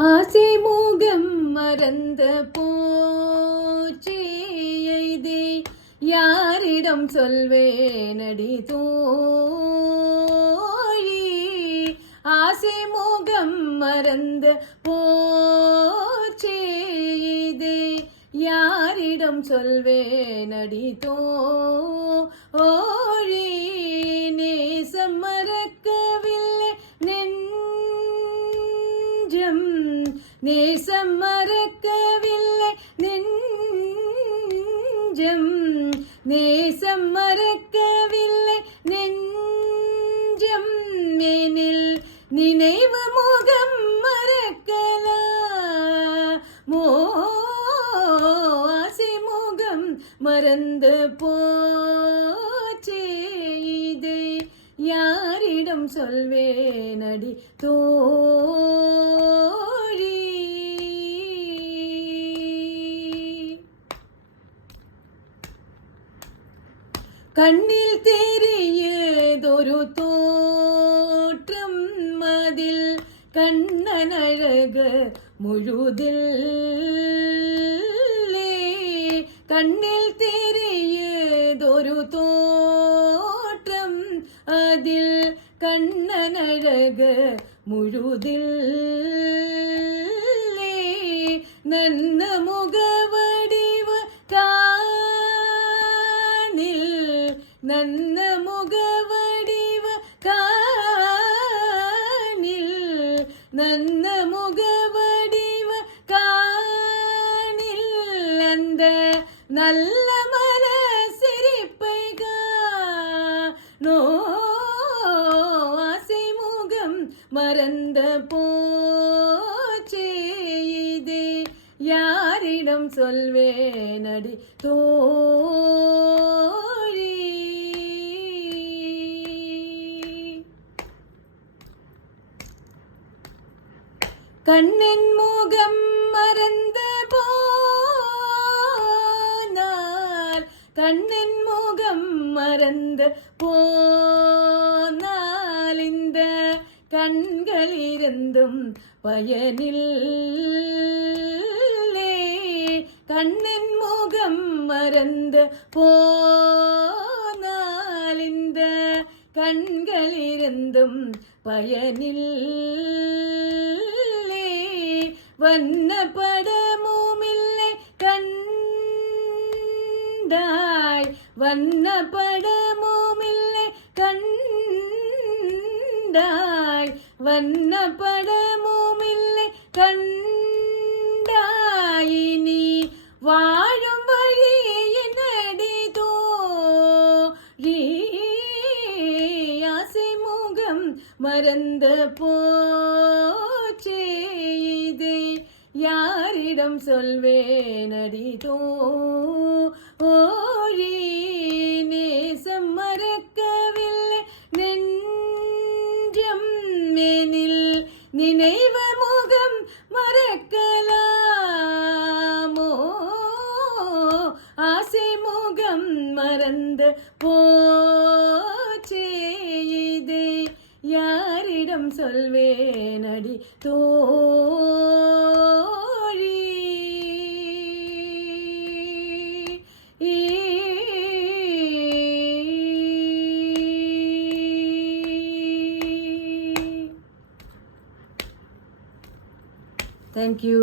ஆசை மோகம் மறந்த போச்சேயதே யாரிடம் சொல்வேனடி தோழி. ஆசை மோகம் மறந்த போச்சேயதே யாரிடம் சொல்வேனடி தோழி. நேசம் மறக்கவில்லை நெஞ்சம், நேசம் மறக்கவில்லை நெஞ்சம், நேசம் மறக்கவில்லை நெஞ்சம். எனில் நினைவு முகம் மறக்கலாமோ, ஆசை முகம் மறந்து போச்சே இதை யாரிடம் சொல்வேனடி தோழி. கண்ணில் தெரியதொரு தோற்றம், அதில் கண்ணன் அழகு முழுதில்லே. கண்ணில் தெரியதொரு தோற்றம், அதில் கண்ணன் அழகு முழுதில்லே. நன்ன முகவடிவு காணில், நன்ன முகவடிவு காணில், நன்ன முகவடிவு காணில். அந்த நல்ல மன சிரிப்பை காணோ, ஆசை முகம் மறந்த போச்சே இதே யாரிடம் சொல்வேனடி தோழி. கண்ணின் முகம் மறந்து போனால், கண்ணின் முகம் மறந்து போனால் இந்த கண்களிருந்தும் பயனில்லை. கண்ணின் முகம் மறந்து போனால் இந்த கண்களிருந்தும் பயனில்லை. வண்ணப்படமுமில்லை கண்டாய், வண்ணப்படமுமில்லை கண்டாய், வண்ணப்படமுமில்லை கண்டாய். நீ வாழும் வழி என்னடி தோழி, ஆசை முகம் மறந்த போச்சே இதை யாரிடம் சொல்வேனடி தோழி. நேசம் மறக்கவில்லை நெஞ்சம், எனில் நினைவு முகம் மறக்கலாமோ, ஆசை முகம் மறந்து போச்சே இதை யாரிடம் சொல்வேனடி தோழி. Thank you.